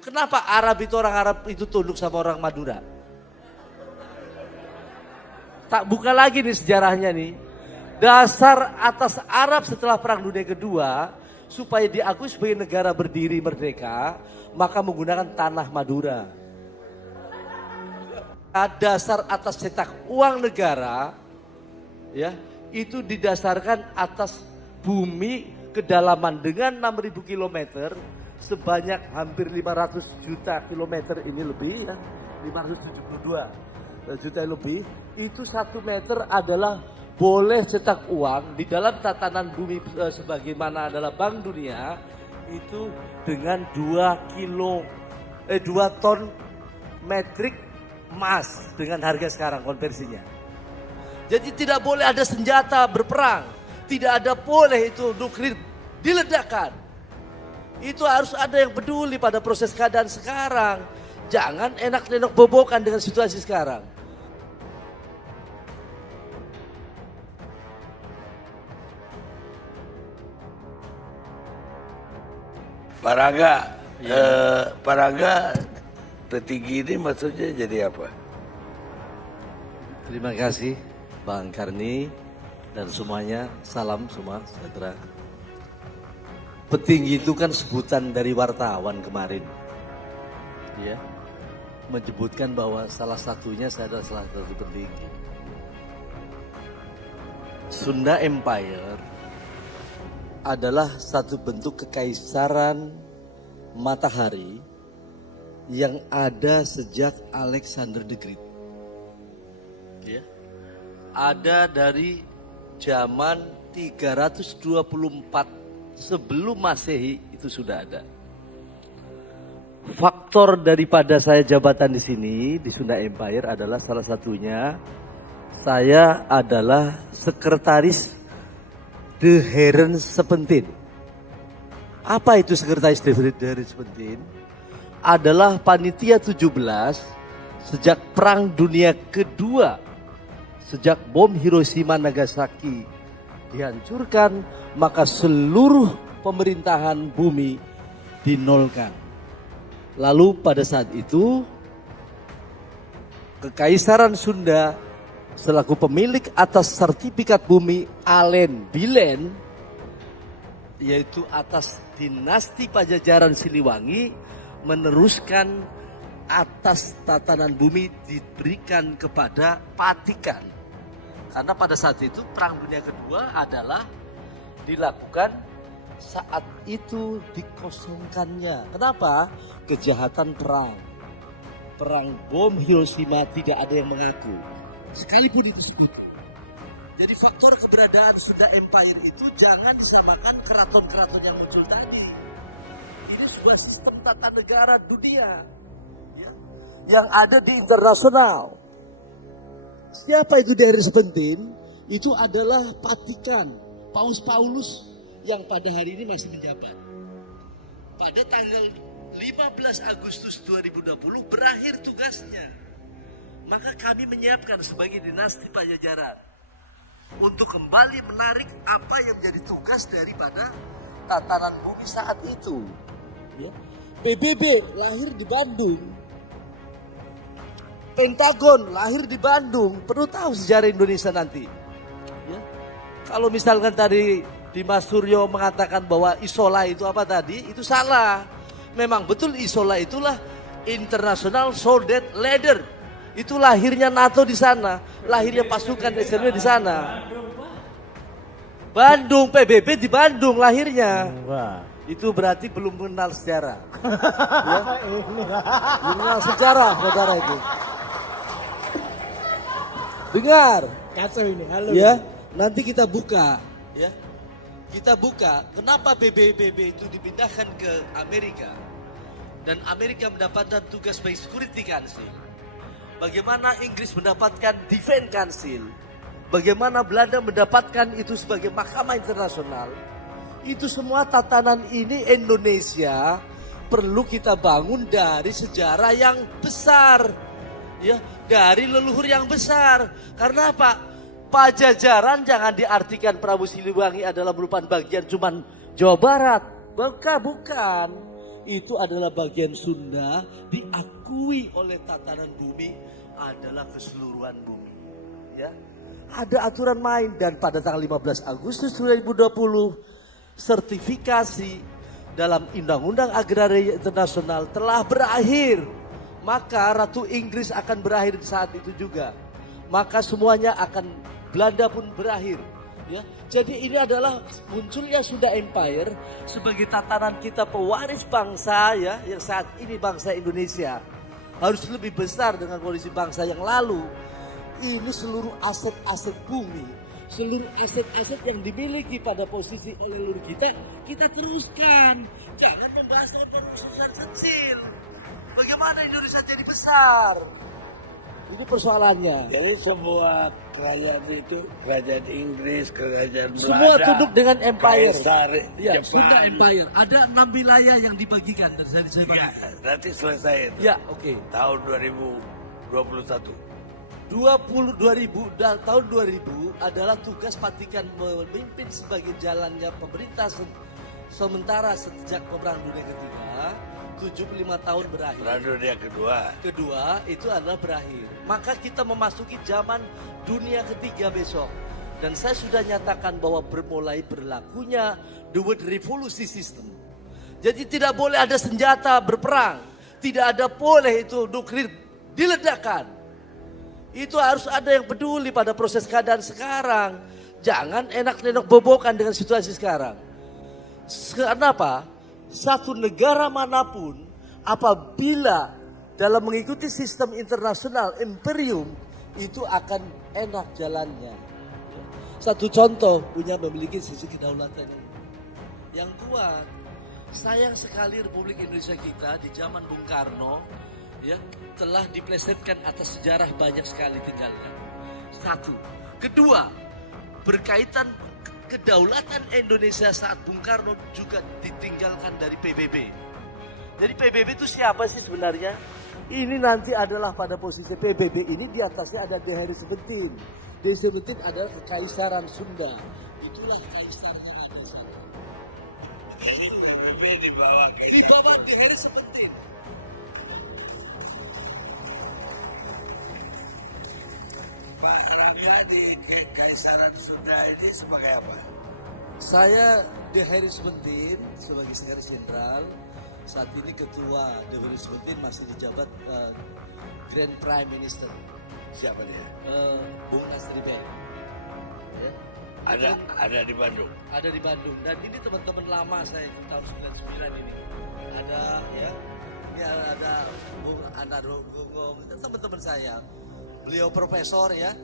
Kenapa orang Arab itu tunduk sama orang Madura? Tak buka lagi nih sejarahnya nih. Dasar atas Arab setelah Perang Dunia Kedua, supaya diakui sebagai negara berdiri merdeka, maka menggunakan tanah Madura. Dasar atas cetak uang negara, ya, itu didasarkan atas bumi kedalaman dengan 6.000 km sebanyak hampir 500 juta kilometer ini lebih, ya, 572 juta lebih. Itu 1 meter adalah boleh cetak uang di dalam tatanan bumi sebagaimana adalah Bank Dunia itu dengan 2 ton metrik emas dengan harga sekarang konversinya. Jadi tidak boleh ada senjata berperang, tidak ada boleh itu nuklir diledakkan. Itu harus ada yang peduli pada proses keadaan sekarang. Jangan enak-enak bobokan dengan situasi sekarang. Paraga petinggi ini maksudnya jadi apa? Terima kasih Bang Karni dan semuanya, salam semua sejahtera. Petinggi itu kan sebutan dari wartawan kemarin, ya, menyebutkan bahwa salah satunya saya adalah salah satu petinggi. Sunda Empire adalah satu bentuk kekaisaran matahari yang ada sejak Alexander the Great. Ya. Ada dari zaman 324 sebelum Masehi itu sudah ada. Faktor daripada saya jabatan di sini di Sunda Empire adalah salah satunya saya adalah sekretaris De Heren Sepentin. Apa itu sekretaris De Heren Sepentin? Adalah panitia 17 sejak Perang Dunia Kedua. Sejak bom Hiroshima Nagasaki dihancurkan, maka seluruh pemerintahan bumi dinolkan. Lalu pada saat itu Kekaisaran Sunda selaku pemilik atas sertifikat bumi Alen Bilen, yaitu atas dinasti Pajajaran Siliwangi, meneruskan atas tatanan bumi diberikan kepada Patikan. Karena pada saat itu Perang Dunia Kedua adalah dilakukan saat itu dikosongkannya. Kenapa? Kejahatan perang. Perang bom Hiroshima tidak ada yang mengaku. Sekalipun itu sekutu. Jadi faktor keberadaan Sunda Empire itu jangan disamakan keraton-keraton yang muncul tadi. Ini sebuah sistem tata negara dunia, ya, yang ada di internasional. Siapa itu dari Sepentin? Itu adalah Patikan, Paus Paulus yang pada hari ini masih menjabat. Pada tanggal 15 Agustus 2020 berakhir tugasnya. Maka kami menyiapkan sebagai dinasti Pajajaran untuk kembali menarik apa yang menjadi tugas daripada tatanan bumi saat itu. Ya. PBB lahir di Bandung. Pentagon lahir di Bandung. Perlu tahu sejarah Indonesia nanti. Ya. Kalau misalkan tadi Dimas Suryo mengatakan bahwa Isola itu apa tadi, itu salah. Memang betul Isola itulah International Soldat Leader. Itu lahirnya NATO di sana, lahirnya pasukan SNW di sana. Bandung, PBB di Bandung lahirnya. Itu berarti belum mengenal sejarah. Ya? Belum mengenal sejarah, saudara itu. Dengar. Kacau ini, halo. Ya, nanti kita buka. Ya, kita buka. Kenapa PBB itu dipindahkan ke Amerika? Dan Amerika mendapatkan tugas sebagai Security Council. Bagaimana Inggris mendapatkan Defense Council. Bagaimana Belanda mendapatkan itu sebagai mahkamah internasional. Itu semua tatanan ini Indonesia perlu kita bangun dari sejarah yang besar. Ya, dari leluhur yang besar. Karena apa? Pajajaran jangan diartikan Prabu Siliwangi adalah merupakan bagian cuman Jawa Barat. Bukan. itu adalah bagian Sunda, diakui oleh tatanan bumi adalah keseluruhan bumi. Ya, ada aturan main dan pada tanggal 15 Agustus 2020 sertifikasi dalam Undang-Undang Agraria Internasional telah berakhir. Maka Ratu Inggris akan berakhir di saat itu juga. Maka semuanya akan, Belanda pun berakhir. Ya, jadi ini adalah munculnya Sunda Empire sebagai tatanan kita pewaris bangsa ya, yang saat ini bangsa Indonesia harus lebih besar dengan kondisi bangsa yang lalu. Ini seluruh aset-aset bumi, seluruh aset-aset yang dimiliki pada posisi oleh leluhur kita teruskan. Jangan membahas perkhususan kecil. Bagaimana Indonesia jadi besar? Ini persoalannya. Jadi semua kerajaan itu, kerajaan Inggris, kerajaan Belanda, semua tunduk dengan empire. Kaisar Ya, Jepang. Sunda Empire. Ada 6 wilayah yang dibagikan dari saya Ya, nanti selesai itu. Ya, oke. Tahun 2021. 2000 dan tahun 2000 adalah tugas Vatikan memimpin sebagai jalannya pemerintah sementara sejak peperangan dunia ketiga. 75 tahun berakhir. Perang dunia kedua. Kedua itu adalah berakhir. Maka kita memasuki zaman dunia ketiga besok. Dan saya sudah nyatakan bahwa mulai berlakunya the world revolution system. Jadi tidak boleh ada senjata berperang. Tidak ada boleh itu nuklir diledakkan. Itu harus ada yang peduli pada proses keadaan sekarang. Jangan enak-enak bobokan dengan situasi sekarang. Kenapa? Satu negara manapun apabila dalam mengikuti sistem internasional imperium itu akan enak jalannya. Satu contoh punya memiliki sisi kedaulatan yang kuat. Sayang sekali Republik Indonesia kita di zaman Bung Karno ya telah diplesetkan atas sejarah banyak sekali tinggalnya. Satu. Kedua, berkaitan kedaulatan Indonesia saat Bung Karno juga ditinggalkan dari PBB. Jadi PBB itu siapa sih sebenarnya? Ini nanti adalah pada posisi PBB ini di atasnya ada Deheri Sebentin. Deheri Sebentin adalah Kekaisaran Sunda. Itulah kaisar yang ada di sana. Di bawah Deheri Sebentin. Pak Rangga di Kekaisaran Sunda ini sebagai apa? Saya Deheri Sebentin sebagai Sekretaris Jenderal. Saat ini Ketua Deheri Sebentin masih dijabat Grand Prime Minister. Siapa dia? Bung Nasri Ben. Ya. Ada di Bandung. Ada di Bandung. Dan ini teman-teman lama saya itu tahun 99 ini. Ada ya. Ini ada Bung Anaro Gunggung, teman-teman saya. Beliau profesor ya.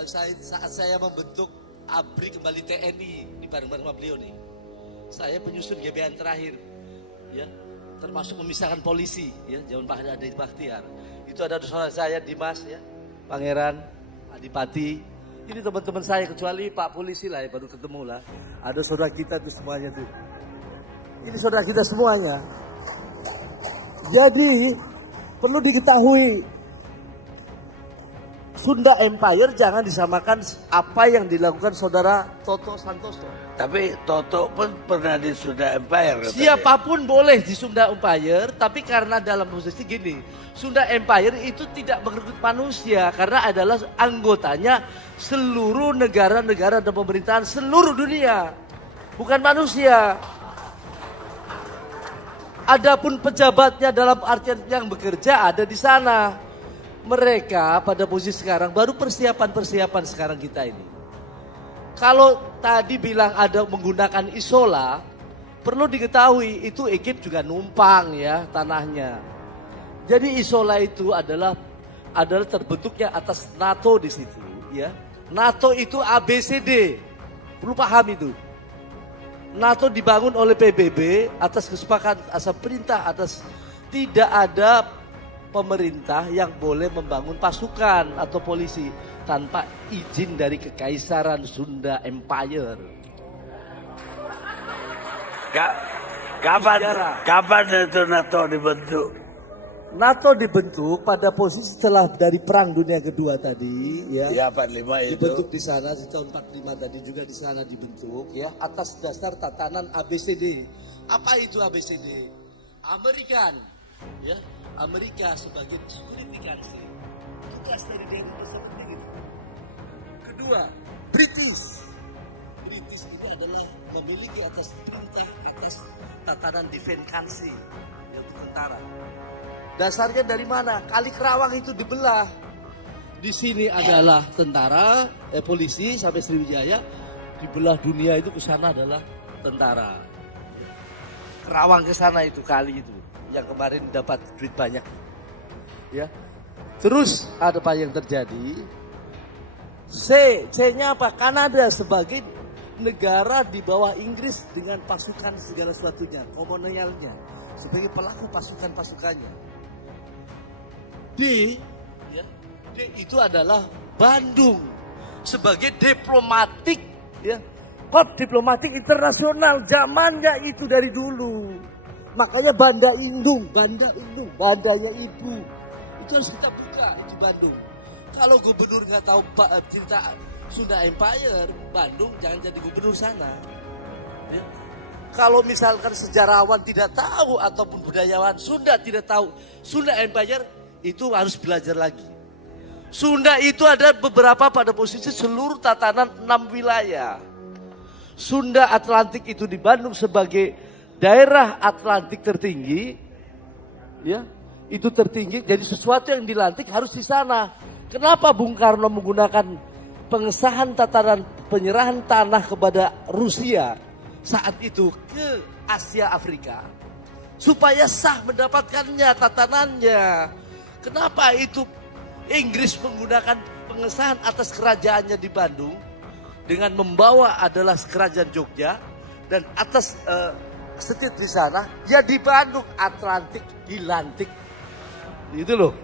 Saat saya membentuk ABRI kembali TNI di bareng-bareng sama beliau nih. Saya penyusun GBN terakhir. Ya, termasuk memisahkan polisi ya, zaman Pak Adit Bakhtiar. Itu ada saudara saya Dimas ya, Pangeran, Adipati. Ini teman-teman saya kecuali Pak polisi lah ya, baru ketemu lah. Ada saudara kita tuh semuanya tuh. Ini saudara kita semuanya. Jadi perlu diketahui Sunda Empire jangan disamakan apa yang dilakukan saudara Toto Santoso. Tapi Toto pun pernah di Sunda Empire. Katanya. Siapapun boleh di Sunda Empire, tapi karena dalam posisi gini, Sunda Empire itu tidak merekrut manusia karena adalah anggotanya seluruh negara-negara dan pemerintahan seluruh dunia, bukan manusia. Adapun pejabatnya dalam artian yang bekerja ada di sana. Mereka pada posisi sekarang baru persiapan sekarang kita ini. Kalau tadi bilang ada menggunakan isola, perlu diketahui itu Egypt juga numpang ya tanahnya. Jadi isola itu adalah terbentuknya atas NATO di situ ya. NATO itu ABCD. Perlu paham itu. NATO dibangun oleh PBB atas kesepakatan asal perintah atas tidak ada pemerintah yang boleh membangun pasukan atau polisi tanpa izin dari Kekaisaran Sunda Empire. Kapan itu NATO dibentuk? NATO dibentuk pada posisi setelah dari Perang Dunia Kedua tadi, ya. Ya 45 itu. Dibentuk di sana di tahun 45 tadi juga di sana dibentuk, ya, atas dasar tatanan ABCD. Apa itu ABCD? American, ya, Amerika sebagai security country. Tugas dari dia itu seperti itu. Kedua, British. British itu adalah memiliki atas perintah atas tatanan defense country, yaitu tentara. Dasarnya dari mana? Kali Kerawang itu dibelah. Di sini adalah tentara, polisi sampai Sriwijaya. Dibelah dunia itu ke sana adalah tentara. Kerawang ke sana itu kali itu yang kemarin dapat duit banyak. Ya. Terus ada apa yang terjadi? C-nya apa? Kanada sebagai negara di bawah Inggris dengan pasukan segala sesuatunya, kolonialnya, sebagai pelaku pasukan-pasukannya. D, ya, D itu adalah Bandung sebagai diplomatik, ya, kod diplomatik internasional zamannya itu dari dulu. Makanya Banda Indung, bandanya ibu. Itu harus kita buka di Bandung. Kalau gubernur nggak tahu cerita Sunda Empire, Bandung jangan jadi gubernur sana. Ya. Kalau misalkan sejarawan tidak tahu ataupun budayawan Sunda tidak tahu Sunda Empire, itu harus belajar lagi. Sunda itu ada beberapa pada posisi seluruh tatanan 6 wilayah. Sunda Atlantik itu di Bandung sebagai daerah Atlantik tertinggi, ya, itu tertinggi. Jadi sesuatu yang dilantik harus di sana. Kenapa Bung Karno menggunakan pengesahan tatanan penyerahan tanah kepada Rusia saat itu ke Asia Afrika supaya sah mendapatkannya tatanannya? Kenapa itu Inggris menggunakan pengesahan atas kerajaannya di Bandung dengan membawa adalah kerajaan Jogja dan atas setit di sana, ya di Bandung Atlantik dilantik. Itu loh.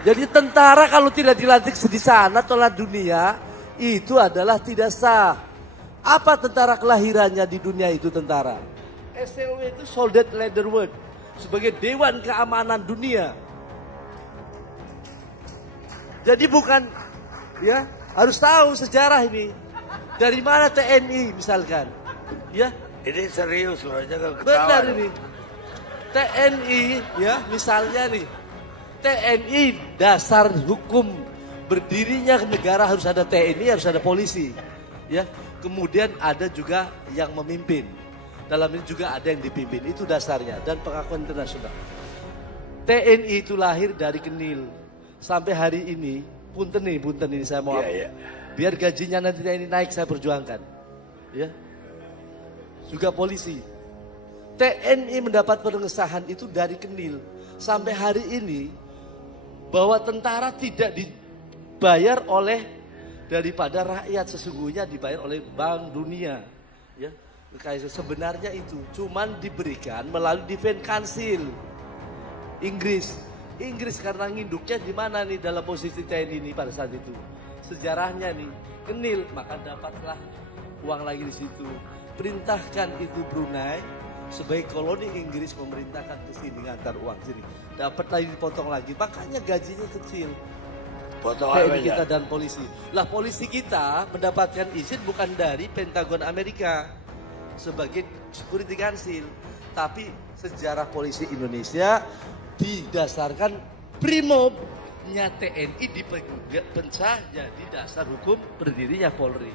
Jadi tentara kalau tidak dilantik di sana tolak dunia itu adalah tidak sah. Apa tentara kelahirannya di dunia itu tentara? SLW itu Soldat Leader World sebagai Dewan Keamanan Dunia. Jadi bukan, ya, harus tahu sejarah ini. Dari mana TNI misalkan, ya? Ini serius loh, jangan ketawa. Benar ini. TNI, ya, misalnya nih. TNI dasar hukum berdirinya negara harus ada TNI, harus ada polisi. Ya, kemudian ada juga yang memimpin. Dalam ini juga ada yang dipimpin, itu dasarnya dan pengakuan internasional. TNI itu lahir dari Kenil. Sampai hari ini, punten ini saya mau biar gajinya nanti ini naik saya perjuangkan. Ya. Juga polisi. TNI mendapat pengesahan itu dari Kenil. Sampai hari ini bahwa tentara tidak dibayar oleh daripada rakyat, sesungguhnya dibayar oleh Bank Dunia. Ya. Sebenarnya itu cuman diberikan melalui Defense Council Inggris karena nginduknya di mana nih dalam posisi TNI ini pada saat itu. Sejarahnya nih, Kenil, maka dapatlah uang lagi di situ. Perintahkan itu Brunei sebagai koloni Inggris, memerintahkan ke sini ngantar uang sini. Dapat lagi dipotong lagi, makanya gajinya kecil. Potong TNI kita dan polisi. Lah polisi kita mendapatkan izin bukan dari Pentagon Amerika sebagai security council, tapi sejarah polisi Indonesia didasarkan primobnya TNI dipecah jadi dasar hukum berdirinya Polri.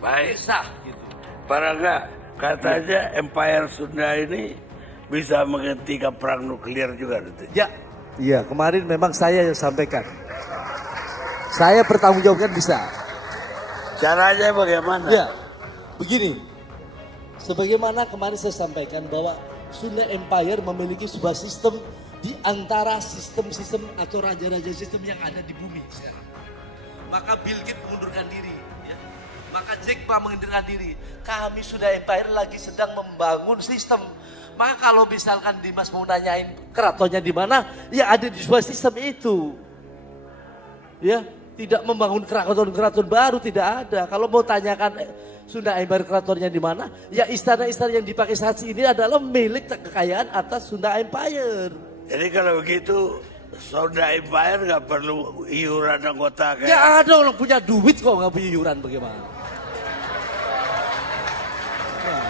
Baik. Sah gitu. Para enggak, katanya Empire Sunda ini bisa menghentikan perang nuklir juga. Ya, iya kemarin memang saya yang sampaikan. Saya bertanggungjawabkan bisa. Caranya bagaimana? Ya, begini. Sebagaimana kemarin saya sampaikan bahwa Sunda Empire memiliki sebuah sistem di antara sistem-sistem atau raja-raja sistem yang ada di bumi sekarang. Maka Bill Gates mengundurkan diri, ya. Maka Jack Ma mengundurkan diri. Kami Sunda Empire lagi sedang membangun sistem. Maka kalau misalkan Dimas mau nanyain keratonnya di mana, ya ada di sebuah sistem itu. Ya, tidak membangun keraton-keraton baru, tidak ada. Kalau mau tanyakan Sunda Empire keratonnya di mana, ya istana-istana yang dipakai saat ini adalah milik kekayaan atas Sunda Empire. Jadi kalau begitu Sunda Empire nggak perlu iuran anggota kayak. Nggak ada orang punya duit kok nggak punya iuran bagaimana? Nah,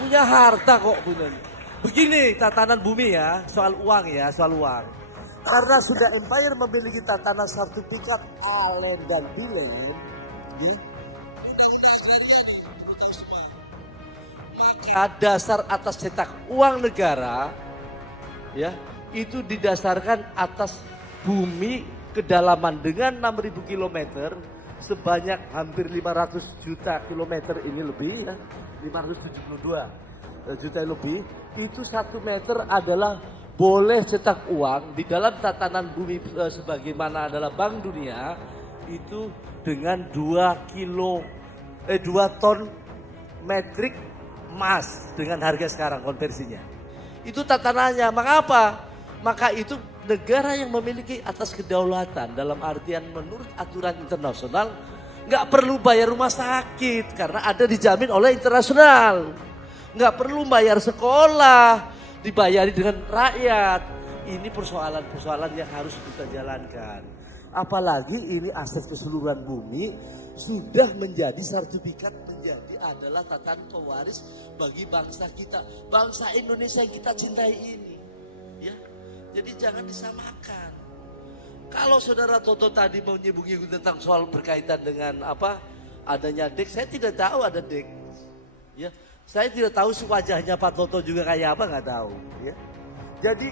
punya harta kok punya. begini tatanan bumi ya, soal uang ya, soal uang. Karena sudah Empire memiliki tatanan sertifikat Allen dan Billen, maka dasar atas cetak uang negara, ya, itu didasarkan atas bumi kedalaman dengan 6.000 km sebanyak hampir 500 juta kilometer ini lebih ya, 572 juta lebih. Itu 1 meter adalah boleh cetak uang di dalam tatanan bumi sebagaimana adalah Bank Dunia itu dengan 2 ton metrik emas dengan harga sekarang konversinya. Itu tatanannya. Maka apa? Maka itu negara yang memiliki atas kedaulatan dalam artian menurut aturan internasional nggak perlu bayar rumah sakit karena ada dijamin oleh internasional. Nggak perlu bayar sekolah, dibayari dengan rakyat. Ini persoalan-persoalan yang harus kita jalankan. Apalagi ini aset keseluruhan bumi sudah menjadi sertifikat menjadi adalah tatanan pewaris bagi bangsa kita. Bangsa Indonesia yang kita cintai ini. Ya. Jadi jangan disamakan. Kalau saudara Toto tadi mau nyebut-nyebut tentang soal berkaitan dengan apa adanya DEK, saya tidak tahu ada DEK. Ya. Saya tidak tahu wajahnya Pak Toto juga kayak apa, nggak tahu. Ya. Jadi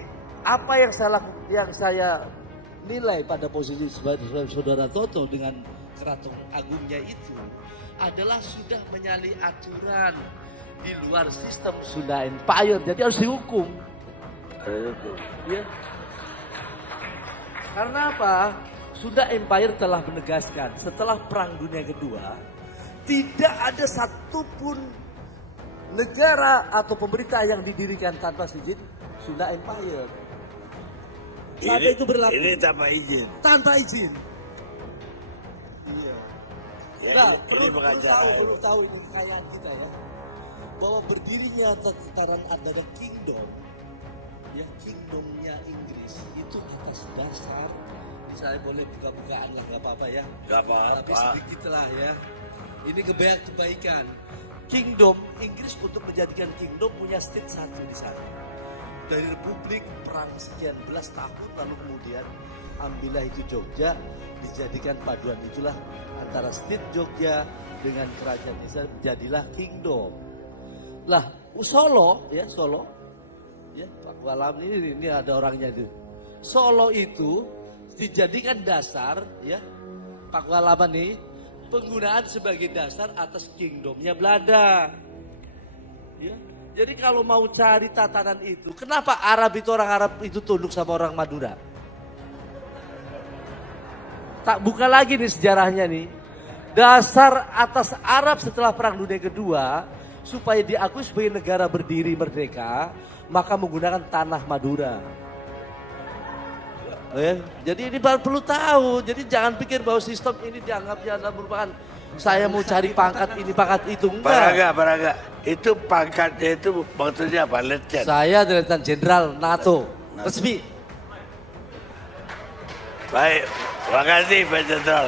apa yang saya nilai pada posisi saudara Toto dengan Keraton Agungnya itu adalah sudah menyalahi aturan di luar sistem Sunda Empire, jadi harus dihukum. Ya. Karena apa? Sunda Empire telah menegaskan setelah Perang Dunia Kedua tidak ada satupun negara atau pemerintah yang didirikan tanpa izin Sunda Empire. Sampai itu berlaku. Ini tanpa izin. Tanpa izin. Iya. Ya, Nah, ini perlu tahu ini kekayaan kita ya. Bahwa berdirinya tataran ada kingdom, ya kingdomnya Inggris itu atas dasar, saya boleh buka-bukaan lah nggak apa-apa ya. Nggak apa-apa. Tapi sedikit lah ya. Ini kebaikan. Kingdom Inggris untuk menjadikan kingdom punya state satu di sana. Dari republik perang sekian belas tahun lalu kemudian ambillah itu Jogja dijadikan paduan itulah antara state Jogja dengan kerajaan Indonesia jadilah kingdom. Lah Solo ya Pak Kualam ini ada orangnya itu. Solo itu dijadikan dasar ya Pak Kualam ini penggunaan sebagai dasar atas kingdomnya Belanda. Ya. Jadi kalau mau cari tatanan itu, kenapa orang Arab itu tunduk sama orang Madura? Tak buka lagi nih sejarahnya nih. Dasar atas Arab setelah Perang Dunia Kedua, supaya diakui sebagai negara berdiri merdeka, maka menggunakan tanah Madura. Jadi ini perlu tahu. Jadi jangan pikir bahwa sistem ini dianggapnya adalah merupakan saya mau cari pangkat ini pangkat itu, enggak. Paraga. Itu pangkatnya itu maksudnya apa? Letnan. Saya Letnan Jenderal NATO. Resmi. Baik, terima kasih Pak Jenderal.